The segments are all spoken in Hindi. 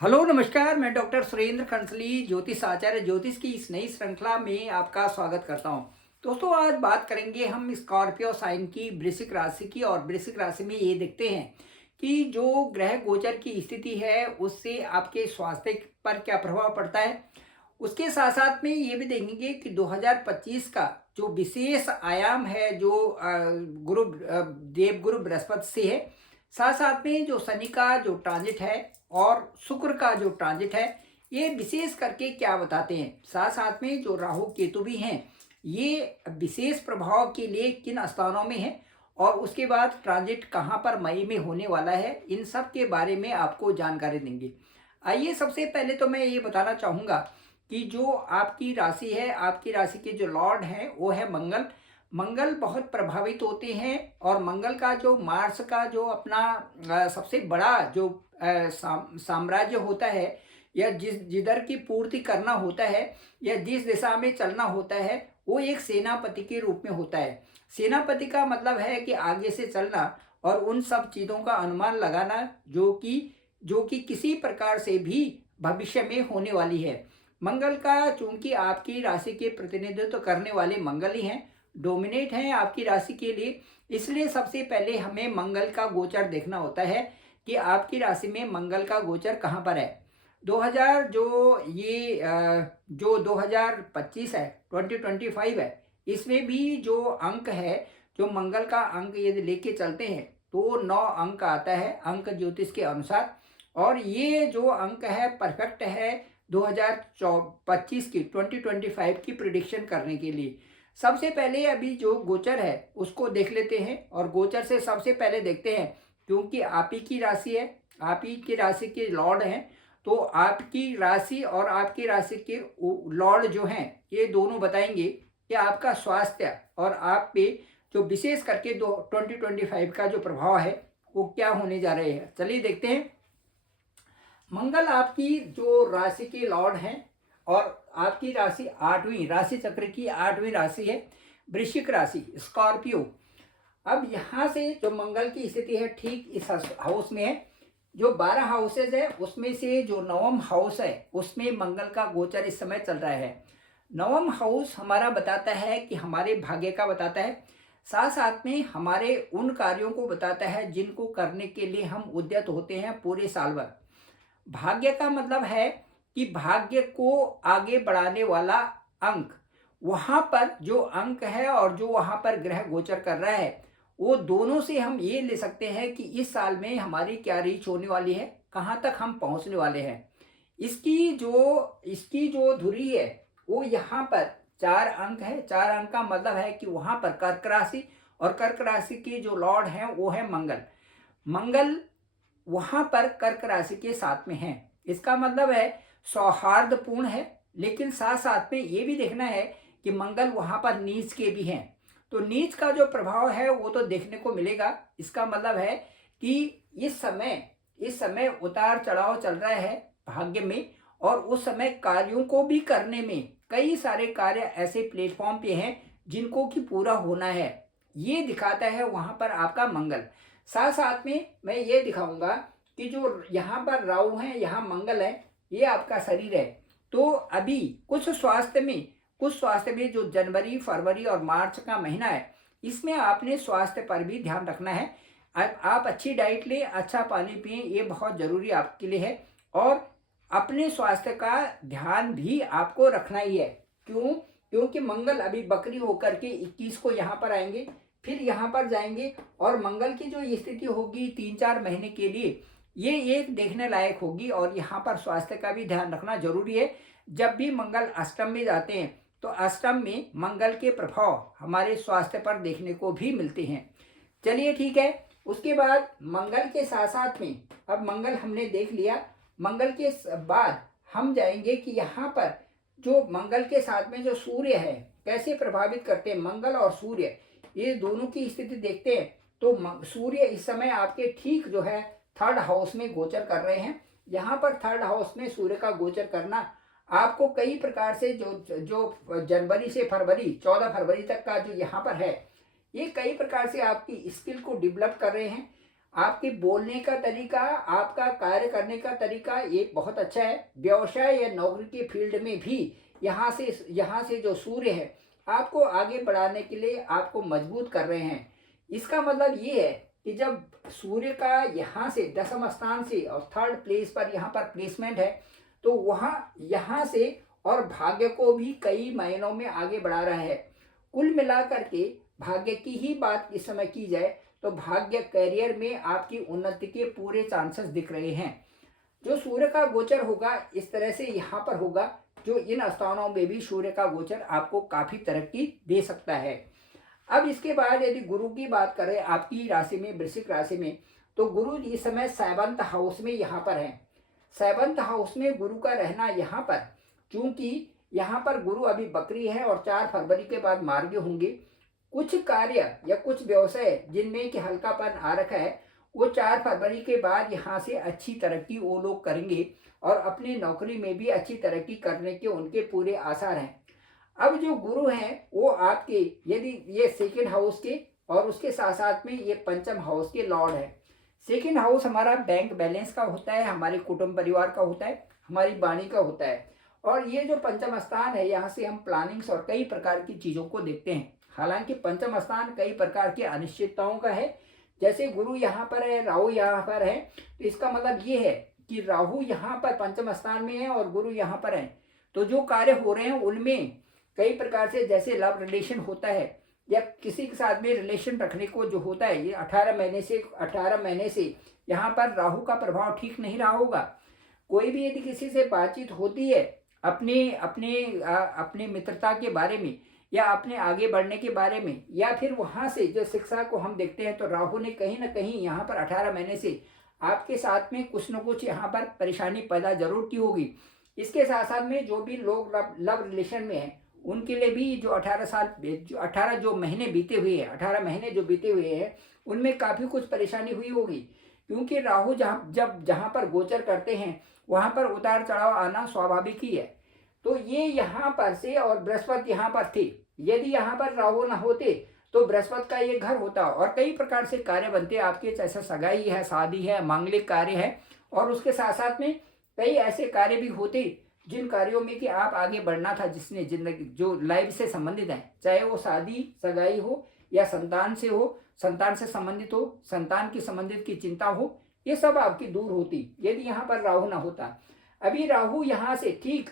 हेलो नमस्कार। मैं डॉक्टर सुरेंद्र खंसली ज्योतिष आचार्य ज्योतिष की इस नई श्रृंखला में आपका स्वागत करता हूं। दोस्तों, आज बात करेंगे हम स्कॉर्पियो साइन की, वृश्चिक राशि की। और वृश्चिक राशि में ये देखते हैं कि जो ग्रह गोचर की स्थिति है उससे आपके स्वास्थ्य पर क्या प्रभाव पड़ता है। उसके साथ साथ में ये भी देखेंगे कि 2025 का जो विशेष आयाम है जो देवगुरु बृहस्पति से है, साथ साथ में जो शनि का जो ट्रांजिट है और शुक्र का जो ट्रांजिट है, ये विशेष करके क्या बताते हैं। साथ साथ में जो राहु केतु भी हैं, ये विशेष प्रभाव के लिए किन स्थानों में है और उसके बाद ट्रांजिट कहाँ पर मई में होने वाला है, इन सब के बारे में आपको जानकारी देंगे। आइए, सबसे पहले तो मैं ये बताना चाहूँगा कि जो आपकी राशि है, आपकी राशि के जो लॉर्ड हैं वो है मंगल। मंगल बहुत प्रभावित होते हैं और मंगल का जो मार्स का जो अपना सबसे बड़ा जो साम्राज्य होता है, या जिधर की पूर्ति करना होता है, या जिस दिशा में चलना होता है, वो एक सेनापति के रूप में होता है। सेनापति का मतलब है कि आगे से चलना और उन सब चीज़ों का अनुमान लगाना जो कि किसी प्रकार से भी भविष्य में होने वाली है। मंगल का, चूंकि आपकी राशि के प्रतिनिधित्व करने वाले मंगल ही हैं, डोमिनेट हैं आपकी राशि के लिए, इसलिए सबसे पहले हमें मंगल का गोचर देखना होता है कि आपकी राशि में मंगल का गोचर कहाँ पर है। 2000 जो 2025 है, 2025 है, इसमें भी जो अंक है, जो मंगल का अंक यदि लेके चलते हैं तो 9 अंक आता है अंक ज्योतिष के अनुसार। और ये जो अंक है परफेक्ट है 2025 की, 2025 की प्रिडिक्शन करने के लिए। सबसे पहले अभी जो गोचर है उसको देख लेते हैं। और गोचर से सबसे पहले देखते हैं, क्योंकि आप ही की राशि है, आप ही की राशि के लॉर्ड हैं, तो आपकी राशि और आपकी राशि के लॉर्ड जो हैं, ये दोनों बताएंगे कि आपका स्वास्थ्य और आप पे जो विशेष करके 2025 का जो प्रभाव है वो क्या होने जा रहे हैं। चलिए देखते हैं। मंगल आपकी जो राशि के लॉर्ड हैं और आपकी राशि 8वीं राशि चक्र की 8वीं राशि है, वृश्चिक राशि, स्कॉर्पियो। अब यहाँ से जो मंगल की स्थिति है ठीक इस हाउस में है। जो 12 हाउसेज है उसमें से जो नवम हाउस है उसमें मंगल का गोचर इस समय चल रहा है। नवम हाउस हमारा बताता है कि हमारे भाग्य का बताता है, साथ साथ में हमारे उन कार्यों को बताता है जिनको करने के लिए हम उद्यत होते हैं पूरे साल भर। भाग्य का मतलब है कि भाग्य को आगे बढ़ाने वाला अंक, वहां पर जो अंक है और जो वहां पर ग्रह गोचर कर रहा है, वो दोनों से हम ये ले सकते हैं कि इस साल में हमारी क्या रीच होने वाली है, कहाँ तक हम पहुंचने वाले हैं। इसकी जो धुरी है वो यहाँ पर 4 अंक है। 4 अंक का मतलब है कि वहां पर कर्क राशि, और कर्क राशि के जो लॉर्ड हैं वो है मंगल। मंगल वहां पर कर्क राशि के साथ में है। इसका मतलब है सौहार्दपूर्ण है, लेकिन साथ साथ में ये भी देखना है कि मंगल वहां पर नीच के भी हैं। तो नीच का जो प्रभाव है वो तो देखने को मिलेगा। इसका मतलब है कि इस समय उतार चढ़ाव चल रहा है भाग्य में, और उस समय कार्यों को भी करने में कई सारे कार्य ऐसे प्लेटफॉर्म पे हैं जिनको कि पूरा होना है, ये दिखाता है वहां पर आपका मंगल। साथ साथ में मैं ये दिखाऊंगा कि जो यहाँ पर राहु है, यहाँ मंगल है, ये आपका शरीर है। तो अभी कुछ स्वास्थ्य में जो जनवरी, फरवरी और मार्च का महीना है, इसमें आपने स्वास्थ्य पर भी ध्यान रखना है। आप अच्छी डाइट लें, अच्छा पानी पिए, ये बहुत जरूरी आपके लिए है। और अपने स्वास्थ्य का ध्यान भी आपको रखना ही है। क्यों? क्योंकि मंगल अभी बकरी होकर के 21 को यहाँ पर आएंगे, फिर यहाँ पर जाएंगे, और मंगल की जो स्थिति होगी 3-4 महीने के लिए, ये एक देखने लायक होगी। और यहाँ पर स्वास्थ्य का भी ध्यान रखना जरूरी है। जब भी मंगल अष्टम में जाते हैं तो अष्टम में मंगल के प्रभाव हमारे स्वास्थ्य पर देखने को भी मिलते हैं। चलिए ठीक है। उसके बाद मंगल के साथ साथ में, अब मंगल हमने देख लिया, मंगल के बाद हम जाएंगे कि यहाँ पर जो मंगल के साथ में जो सूर्य है कैसे प्रभावित करते हैं। मंगल और सूर्य, ये दोनों की स्थिति देखते हैं तो सूर्य इस समय आपके ठीक जो है 3rd हाउस में गोचर कर रहे हैं। यहाँ पर 3rd हाउस में सूर्य का गोचर करना आपको कई प्रकार से जो जनवरी से फरवरी, 14 फरवरी तक का जो यहाँ पर है, ये कई प्रकार से आपकी स्किल को डेवलप कर रहे हैं। आपके बोलने का तरीका, आपका कार्य करने का तरीका ये बहुत अच्छा है। व्यवसाय या नौकरी के फील्ड में भी यहाँ से जो सूर्य है आपको आगे बढ़ाने के लिए आपको मजबूत कर रहे हैं। इसका मतलब ये है कि जब सूर्य का यहाँ से दसम स्थान से और थर्ड प्लेस पर यहाँ पर प्लेसमेंट है, तो वहाँ यहाँ से और भाग्य को भी कई महीनों में आगे बढ़ा रहा है। कुल मिलाकर के भाग्य की ही बात इस समय की जाए तो भाग्य करियर में आपकी उन्नति के पूरे चांसेस दिख रहे हैं। जो सूर्य का गोचर होगा इस तरह से यहाँ पर होगा, जो इन स्थानों में भी सूर्य का गोचर आपको काफी तरक्की दे सकता है। अब इसके बाद यदि गुरु की बात करें आपकी राशि में, वृश्चिक राशि में, तो गुरु इस समय 7th हाउस में यहाँ पर है। 7th हाउस में गुरु का रहना यहाँ पर, क्योंकि यहाँ पर गुरु अभी बकरी है और 4 फरवरी के बाद मार्गी होंगे। कुछ कार्य या कुछ व्यवसाय जिनमें कि हल्कापन आ रखा है, वो 4 फरवरी के बाद यहाँ से अच्छी तरक्की वो लोग करेंगे और अपनी नौकरी में भी अच्छी तरक्की करने के उनके पूरे आसार हैं। अब जो गुरु हैं वो आपके, यदि ये 2nd हाउस के और उसके साथ साथ में ये 5th हाउस के लॉर्ड है। 2nd हाउस हमारा बैंक बैलेंस का होता है, हमारे कुटुंब परिवार का होता है, हमारी वाणी का होता है। और ये जो 5th स्थान है, यहाँ से हम प्लानिंग्स और कई प्रकार की चीज़ों को देखते हैं। हालांकि 5th स्थान कई प्रकार की अनिश्चितताओं का है। जैसे गुरु यहाँ पर है, राहु यहाँ पर है, तो इसका मतलब ये है कि राहु यहाँ पर 5th स्थान में है और गुरु यहाँ पर है, तो जो कार्य हो रहे हैं उनमें कई प्रकार से, जैसे लव रिलेशन होता है या किसी के साथ में रिलेशन रखने को जो होता है, ये 18 महीने से यहाँ पर राहु का प्रभाव ठीक नहीं रहा होगा। कोई भी यदि किसी से बातचीत होती है अपने मित्रता के बारे में या अपने आगे बढ़ने के बारे में, या फिर वहाँ से जो शिक्षा को हम देखते हैं, तो राहु ने कहीं ना कहीं यहाँ पर 18 महीने से आपके साथ में कुछ न कुछ यहाँ पर परेशानी पैदा जरूर की होगी। इसके साथ साथ में जो भी लोग लव रिलेशन में हैं उनके लिए भी जो 18 जो महीने बीते हुए हैं, 18 महीने जो बीते हुए हैं, उनमें काफ़ी कुछ परेशानी हुई होगी। क्योंकि राहु जहाँ पर गोचर करते हैं वहाँ पर उतार चढ़ाव आना स्वाभाविक ही है। तो ये यहाँ पर से, और बृहस्पति यहाँ पर थे, यदि यहाँ पर राहु न होते तो बृहस्पति का ये घर होता और कई प्रकार से कार्य बनते आपके, जैसे सगाई है, शादी है, मांगलिक कार्य है, और उसके साथ साथ में कई ऐसे कार्य भी होते जिन कार्यों में कि आप आगे बढ़ना था, जिसने जिंदगी जो लाइफ से संबंधित है, चाहे वो शादी सगाई हो या संतान से हो, संतान से संबंधित हो, संतान की संबंधित की चिंता हो, ये सब आपकी दूर होती यदि यहाँ पर राहु ना होता। अभी राहु यहाँ से ठीक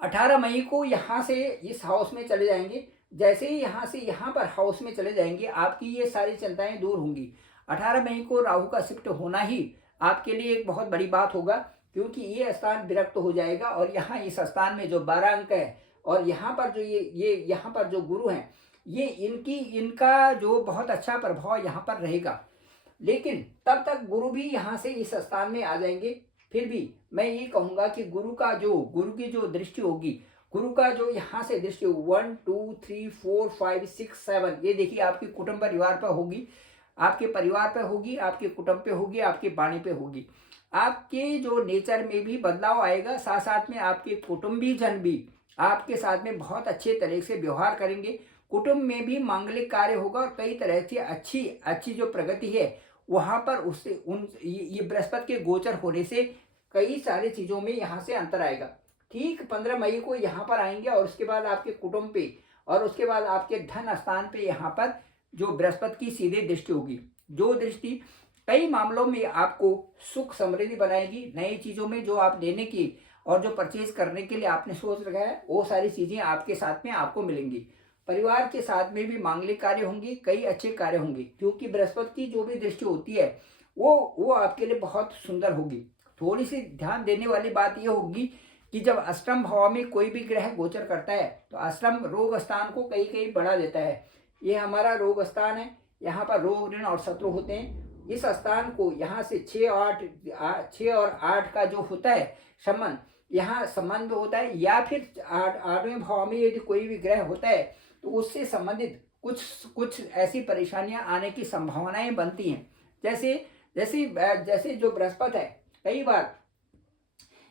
18 मई को यहाँ से इस हाउस में चले जाएंगे। जैसे ही यहाँ से यहाँ पर हाउस में चले जाएंगे आपकी ये सारी चिंताएं दूर होंगी। 18 मई को राहु का शिफ्ट होना ही आपके लिए एक बहुत बड़ी बात होगा, क्योंकि ये स्थान विरक्त हो जाएगा और यहाँ इस स्थान में जो 12 अंक है और यहाँ पर जो ये यहाँ पर जो गुरु हैं, ये इनका जो बहुत अच्छा प्रभाव यहाँ पर रहेगा। लेकिन तब तक गुरु भी यहाँ से इस स्थान में आ जाएंगे। फिर भी मैं ये कहूँगा कि गुरु की जो दृष्टि होगी, गुरु का जो यहाँ से दृष्टि 1 2 3 4 5 6 7, ये देखिए आपके कुटुंब परिवार पर होगी, आपके परिवार पे होगी, आपके कुटुंब पे होगी, आपके वाणी पे होगी। आपके जो नेचर में भी बदलाव आएगा, साथ साथ में आपके कुटुंबी जन भी आपके साथ में बहुत अच्छे तरह से व्यवहार करेंगे। कुटुंब में भी मांगलिक कार्य होगा और कई तरह की अच्छी जो प्रगति है वहाँ पर उससे ये बृहस्पति के गोचर होने से कई सारी चीज़ों में यहाँ से अंतर आएगा। ठीक 15 मई को यहाँ पर आएंगे और उसके बाद आपके कुटुंब पे और उसके बाद आपके धन स्थान पे यहाँ पर जो बृहस्पति की सीधी दृष्टि होगी, जो दृष्टि कई मामलों में आपको सुख समृद्धि बनाएगी। नई चीज़ों में जो आप लेने की और जो परचेज करने के लिए आपने सोच रखा है, वो सारी चीज़ें आपके साथ में आपको मिलेंगी। परिवार के साथ में भी मांगलिक कार्य होंगे, कई अच्छे कार्य होंगे, क्योंकि बृहस्पति की जो भी दृष्टि होती है वो आपके लिए बहुत सुंदर होगी। थोड़ी सी ध्यान देने वाली बात ये होगी कि जब अष्टम भाव में कोई भी ग्रह गोचर करता है तो अष्टम रोग स्थान को कई बढ़ा देता है। ये हमारा रोग स्थान है, यहाँ पर रोग ऋण और शत्रु होते हैं। इस स्थान को यहाँ से 6 और 8 का जो होता है संबंध, यहाँ संबंध होता है, या फिर 8वें भाव में यदि कोई भी ग्रह होता है तो उससे संबंधित कुछ ऐसी परेशानियां आने की संभावनाएं बनती हैं। जैसे जो बृहस्पति है, कई बार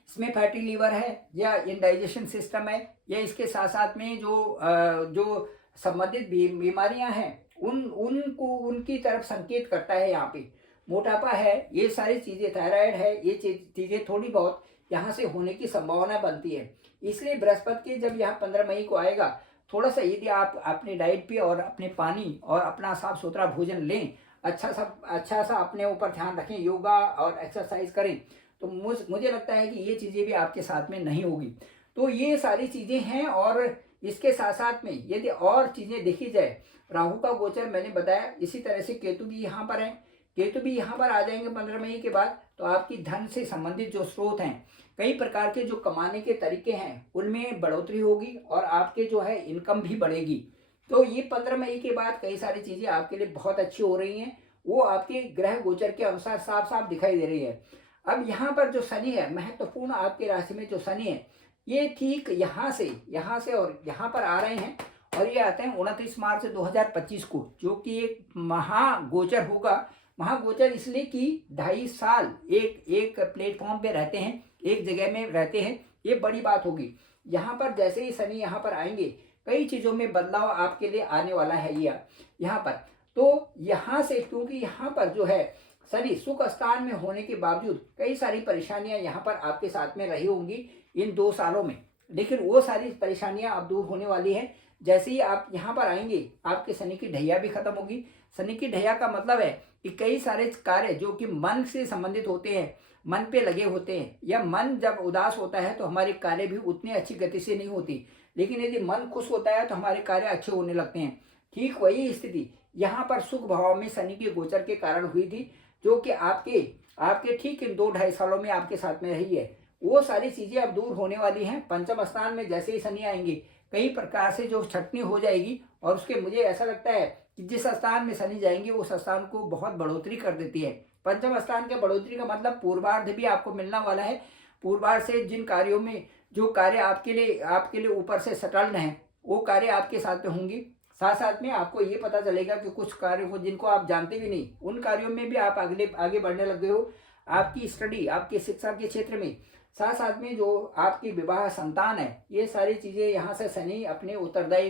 इसमें फैटी लीवर है या इंडाइजेशन सिस्टम है या इसके साथ साथ में जो संबंधित बीमारियां हैं उनको उनकी तरफ संकेत करता है। यहाँ पे मोटापा है, ये सारी चीज़ें, थायराइड है, ये चीज़ें थोड़ी बहुत यहाँ से होने की संभावना बनती है। इसलिए बृहस्पति के जब यहाँ 15 मई को आएगा, थोड़ा सा यदि आप अपनी डाइट पे और अपने पानी और अपना साफ सुथरा भोजन लें, अच्छा सा अपने ऊपर ध्यान रखें, योगा और एक्सरसाइज करें, तो मुझे लगता है कि ये चीज़ें भी आपके साथ में नहीं होगी। तो ये सारी चीज़ें हैं। और इसके साथ साथ में यदि और चीज़ें देखी जाए, राहु का गोचर मैंने बताया, इसी तरह से केतु भी यहाँ पर है। केतु भी यहाँ पर आ जाएंगे 15 मई के बाद, तो आपकी धन से संबंधित जो स्रोत हैं, कई प्रकार के जो कमाने के तरीके हैं, उनमें बढ़ोतरी होगी और आपके जो है इनकम भी बढ़ेगी। तो ये 15 मई के बाद कई सारी चीज़ें आपके लिए बहुत अच्छी हो रही हैं, वो आपके ग्रह गोचर के अनुसार साफ साफ दिखाई दे रही है। अब यहाँ पर जो शनि है, महत्वपूर्ण आपकी राशि में जो शनि है, ये ठीक यहाँ से और यहाँ पर आ रहे हैं, और ये आते हैं 29 मार्च 2025 को, जो कि एक महागोचर होगा। महागोचर इसलिए कि 2.5 साल एक प्लेटफॉर्म पे रहते हैं, एक जगह में रहते हैं, ये बड़ी बात होगी। यहाँ पर जैसे ही शनि यहाँ पर आएंगे, कई चीज़ों में बदलाव आपके लिए आने वाला है यहाँ पर। तो यहाँ से, क्योंकि यहाँ पर जो है शनि सुख स्थान में होने के बावजूद कई सारी परेशानियां यहाँ पर आपके साथ में रही होंगी इन 2 सालों में, लेकिन वो सारी परेशानियां अब दूर होने वाली है। जैसे ही आप यहाँ पर आएंगे, आपके शनि की ढैया भी खत्म होगी। शनि की ढैया का मतलब है कि कई सारे कार्य जो कि मन से संबंधित होते हैं, मन पे लगे होते हैं, या मन जब उदास होता है तो हमारे कार्य भी उतनी अच्छी गति से नहीं होती, लेकिन यदि मन खुश होता है तो हमारे कार्य अच्छे होने लगते हैं। ठीक वही स्थिति यहाँ पर सुख भाव में शनि के गोचर के कारण हुई थी, जो कि आपके ठीक इन 2-2.5 सालों में आपके साथ में रही है। वो सारी चीज़ें अब दूर होने वाली हैं। पंचम स्थान में जैसे ही शनि आएंगे, कई प्रकार से जो छटनी हो जाएगी, और उसके मुझे ऐसा लगता है कि जिस स्थान में शनि जाएंगे उस स्थान को बहुत बढ़ोतरी कर देती है। पंचम स्थान के बढ़ोतरी का मतलब पूर्वार्ध भी आपको मिलना वाला है। पूर्वार्ध से जिन कार्यों में, जो कार्य आपके लिए ऊपर से सटल हैं, वो कार्य आपके साथ में होंगी। साथ साथ में आपको ये पता चलेगा कि कुछ कार्यों को जिनको आप जानते भी नहीं, उन कार्यों में भी आप आगे बढ़ने लग गए हो। आपकी स्टडी, आपकी शिक्षा के क्षेत्र में, साथ साथ में जो आपकी विवाह, संतान है, ये सारी चीज़ें यहाँ से शनि अपने उत्तरदायी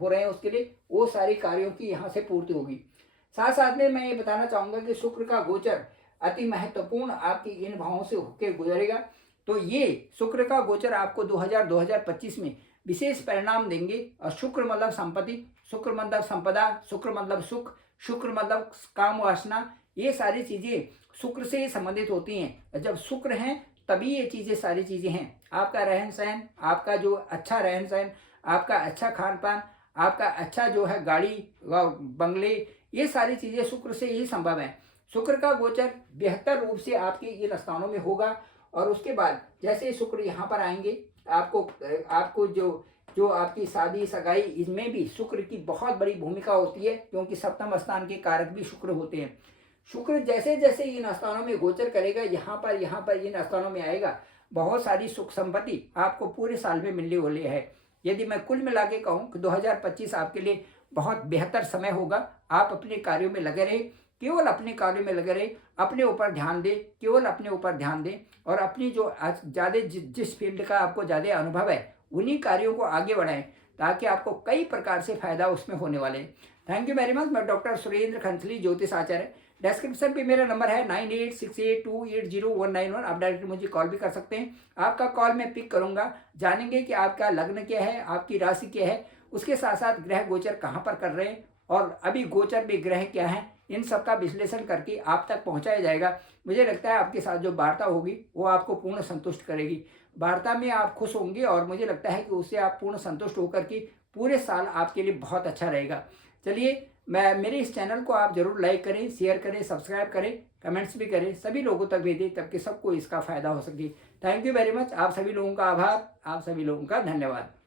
हो रहे हैं उसके लिए, वो सारी कार्यों की यहाँ से पूर्ति होगी। साथ साथ में मैं ये बताना चाहूँगा कि शुक्र का गोचर अति महत्वपूर्ण आपकी इन भावों से होकर गुजरेगा। तो ये शुक्र का गोचर आपको 2025 में विशेष परिणाम देंगे। और शुक्र मतलब संपत्ति, शुक्र मतलब संपदा, शुक्र मतलब सुख, शुक्र मतलब काम वासना, ये सारी चीज़ें शुक्र से संबंधित होती हैं। जब शुक्र हैं तभी ये चीज़ें, सारी चीज़ें हैं। आपका रहन सहन, आपका जो अच्छा रहन सहन, आपका अच्छा खान पान, आपका अच्छा जो है गाड़ी बंगले, ये सारी चीज़ें शुक्र से ही संभव है। शुक्र का गोचर बेहतर रूप से आपके इन स्थानों में होगा। और उसके बाद जैसे ही शुक्र यहाँ पर आएंगे, आपको जो आपकी शादी सगाई, इसमें भी शुक्र की बहुत बड़ी भूमिका होती है, क्योंकि सप्तम स्थान के कारक भी शुक्र होते हैं। शुक्र जैसे जैसे इन स्थानों में गोचर करेगा, यहाँ पर इन स्थानों में आएगा, बहुत सारी सुख संपत्ति आपको पूरे साल में मिलने वाली है। यदि मैं कुल मिला के कहूँ कि 2025 आपके लिए बहुत बेहतर समय होगा। आप अपने कार्यों में लगे रहे, केवल अपने कार्यों में लगे रहे, अपने ऊपर ध्यान दें, केवल अपने ऊपर ध्यान दें, और अपनी जो ज़्यादा जिस फील्ड का आपको ज़्यादा अनुभव है, उन्हीं कार्यों को आगे बढ़ाएं, ताकि आपको कई प्रकार से फायदा उसमें होने वाले हैं। Thank you very much. मैं डॉक्टर सुरेंद्र खंसली, ज्योतिष आचार्य। डिस्क्रिप्शन पे मेरा नंबर है 9868280191। आप डायरेक्ट मुझे कॉल भी कर सकते हैं। आपका कॉल मैं पिक करूंगा। जानेंगे कि आपका लग्न क्या है, आपकी राशि क्या है, उसके साथ साथ ग्रह गोचर कहाँ पर कर रहे हैं, और अभी गोचर में ग्रह क्या है, इन सब का विश्लेषण करके आप तक पहुंचाया जाएगा। मुझे लगता है आपके साथ जो वार्ता होगी वो आपको पूर्ण संतुष्ट करेगी। वार्ता में आप खुश होंगे, और मुझे लगता है कि उससे आप पूर्ण संतुष्ट होकर के पूरे साल आपके लिए बहुत अच्छा रहेगा। चलिए, मेरे इस चैनल को आप जरूर लाइक करें, शेयर करें, सब्सक्राइब करें, कमेंट्स भी करें, सभी लोगों तक भेजें, ताकि सबको इसका फायदा हो सके। Thank you very much. आप सभी लोगों का आभार, आप सभी लोगों का धन्यवाद।